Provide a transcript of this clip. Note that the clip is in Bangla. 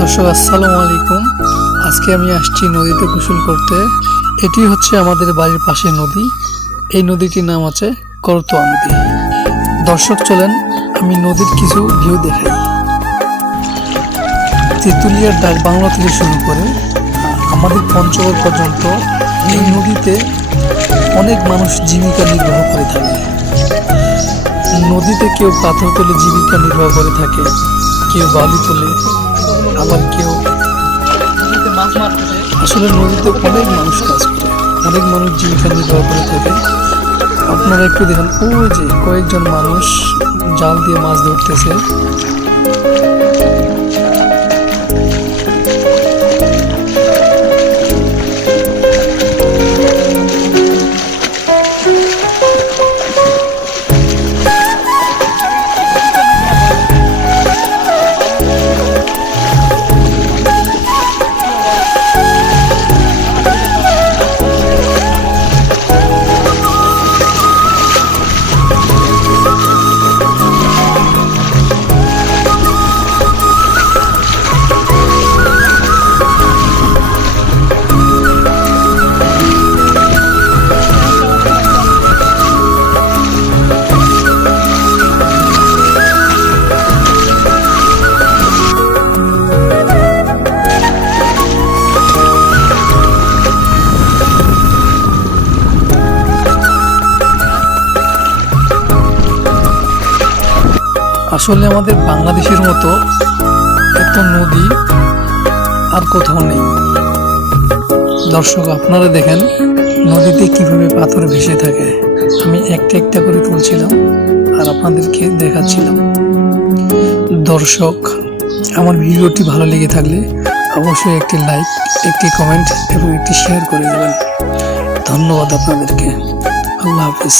দর্শক আসসালামু আলাইকুম। আজকে আমি আসছি নদীতে গোসল করতে। এটি হচ্ছে আমাদের বাড়ির পাশে নদী। এই নদীটির নাম আছে করতোয়া নদী। দর্শক চলেন আমি নদীর কিছু ভিউ দেখাই। তেঁতুলিয়ার ডাক বাংলা থেকে শুরু করে আমাদের পঞ্চগড় পর্যন্ত এই নদীতে অনেক মানুষ জীবিকা নির্বাহ করে থাকে। নদীতে কেউ পাথর তুলে জীবিকা নির্বাহ করে থাকে, কেউ বালি তোলে, আবার কেউ মাছ মারতে। আসলে নদীতে অনেক মানুষ কাজ করে, অনেক মানুষ জীবিকা নির্বাহ করে থাকে। আপনারা একটু দেখেন, ওই যে কয়েকজন মানুষ জাল দিয়ে মাছ ধরতেছে। আসলে আমাদের বাংলাদেশের মতো এত নদী আর কোথাও নেই। দর্শক আপনারা দেখেন নদীতে কিভাবে পাথর ভেসে থাকে। আমি একটা একটা করে তুলছিলাম আর আপনাদেরকে দেখাচ্ছিলাম। দর্শক আমার ভিডিওটি ভালো লেগে থাকলে অবশ্যই একটি লাইক, একটি কমেন্ট এবং একটি শেয়ার করে দেবেন। ধন্যবাদ আপনাদেরকে। আল্লাহ হাফেজ।